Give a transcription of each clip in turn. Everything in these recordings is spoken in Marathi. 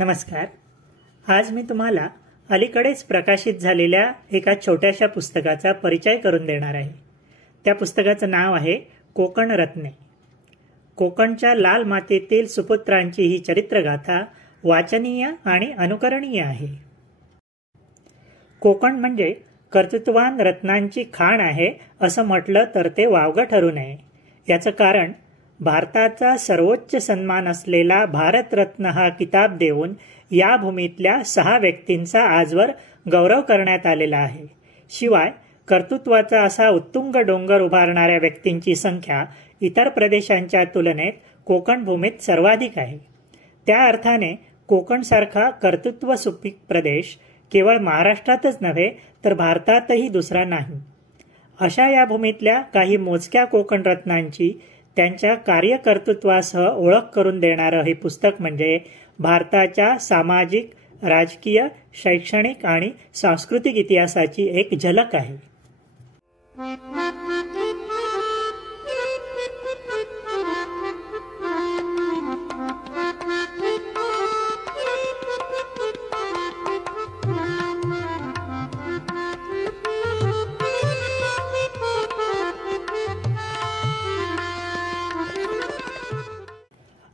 नमस्कार. आज मी तुम्हाला अलीकडेच प्रकाशित झालेल्या एका छोट्याशा पुस्तकाचा परिचय करून देणार आहे. त्या पुस्तकाचं नाव आहे कोकण रत्ने. कोकणच्या लाल मातीतील सुपुत्रांची ही चरित्रगाथा वाचनीय आणि अनुकरणीय आहे. कोकण म्हणजे कर्तृत्ववान रत्नांची खाण आहे असं म्हटलं तर ते वावगं ठरू नये. याचं कारण भारताचा सर्वोच्च सन्मान असलेला भारतरत्न हा किताब देऊन या भूमीतल्या 6 व्यक्तींचा आजवर गौरव करण्यात आलेला आहे. शिवाय कर्तृत्वाचा असा उत्तुंग डोंगर उभारणाऱ्या व्यक्तींची संख्या इतर प्रदेशांच्या तुलनेत कोकण भूमीत सर्वाधिक आहे. त्या अर्थाने कोकणसारखा कर्तृत्व सुपीक प्रदेश केवळ महाराष्ट्रातच नव्हे तर भारतातही दुसरा नाही. अशा या भूमीतल्या काही मोजक्या कोकण रत्नांची त्यांच्या कार्यकर्तृत्वासह ओळख करून देणारं हे पुस्तक म्हणजे भारताच्या सामाजिक, राजकीय, शैक्षणिक आणि सांस्कृतिक इतिहासाची एक झलक आहे.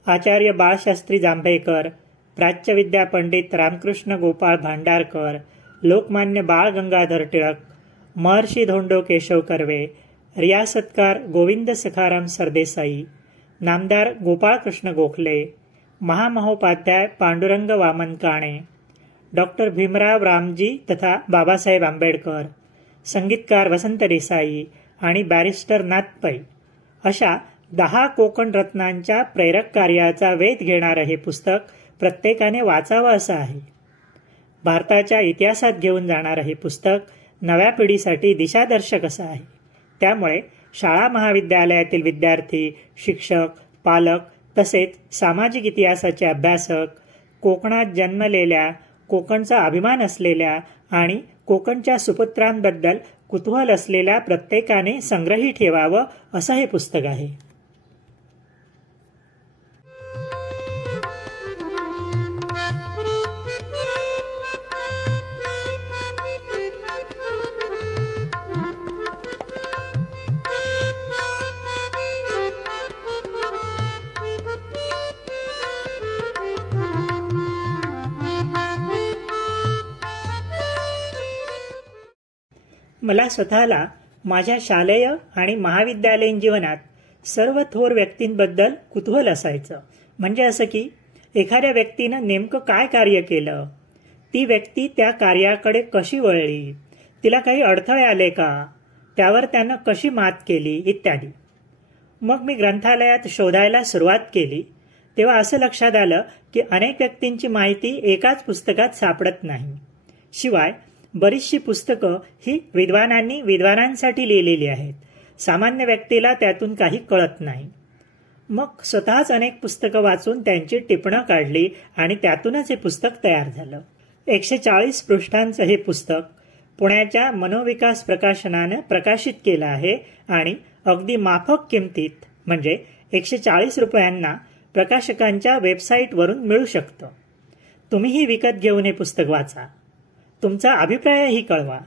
आचार्य बाळशास्त्री जांभेकर, प्राच्यविद्या पंडित रामकृष्ण गोपाळ भांडारकर, लोकमान्य बाळ गंगाधर टिळक, महर्षी धोंडो केशव कर्वे, रियासतकार गोविंद सखाराम सरदेसाई, नामदार गोपाळकृष्ण गोखले, महामहोपाध्याय पांडुरंग वामन काणे, डॉक्टर भीमराव रामजी तथा बाबासाहेब आंबेडकर, संगीतकार वसंत देसाई आणि बॅरिस्टर नाथ पै अशा 10 कोकण रत्नांच्या प्रेरक कार्याचा वेध घेणारं हे पुस्तक प्रत्येकाने वाचावं असं आहे. भारताच्या इतिहासात घेऊन जाणारं हे पुस्तक नव्या पिढीसाठी दिशादर्शक असं आहे. त्यामुळे शाळा महाविद्यालयातील विद्यार्थी, शिक्षक, पालक तसेच सामाजिक इतिहासाचे अभ्यासक, कोकणात जन्मलेल्या, कोकणचा अभिमान असलेल्या आणि कोकणच्या सुपुत्रांबद्दल कुतूहल असलेल्या प्रत्येकाने संग्रही ठेवावं असं हे पुस्तक आहे. मला स्वतःला माझ्या शालेय आणि महाविद्यालयीन जीवनात सर्व थोर व्यक्तींबद्दल कुतूहल असायचं. म्हणजे असं की एखाद्या व्यक्तीनं नेमकं काय कार्य केलं, ती व्यक्ती त्या कार्याकडे कशी वळली, तिला काही अडथळे आले का, त्यावर त्यानं कशी मात केली इत्यादी. मग मी ग्रंथालयात शोधायला सुरुवात केली तेव्हा असं लक्षात आलं की अनेक व्यक्तींची माहिती एकाच पुस्तकात सापडत नाही. शिवाय बरीचशी पुस्तकं ही विद्वानांसाठी लिहिलेली आहेत. सामान्य व्यक्तीला त्यातून काही कळत नाही. मग स्वतःच अनेक पुस्तकं वाचून त्यांची टिपणं काढली आणि त्यातूनच हे पुस्तक तयार झालं. 140 पृष्ठांचं हे पुस्तक पुण्याच्या मनोविकास प्रकाशनानं प्रकाशित केलं आहे आणि अगदी माफक किमतीत म्हणजे 140 रुपयांना प्रकाशकांच्या वेबसाईटवरून मिळू शकतं. तुम्हीही विकत घेऊन हे पुस्तक वाचा. तुमचा अभिप्रायही कळवा.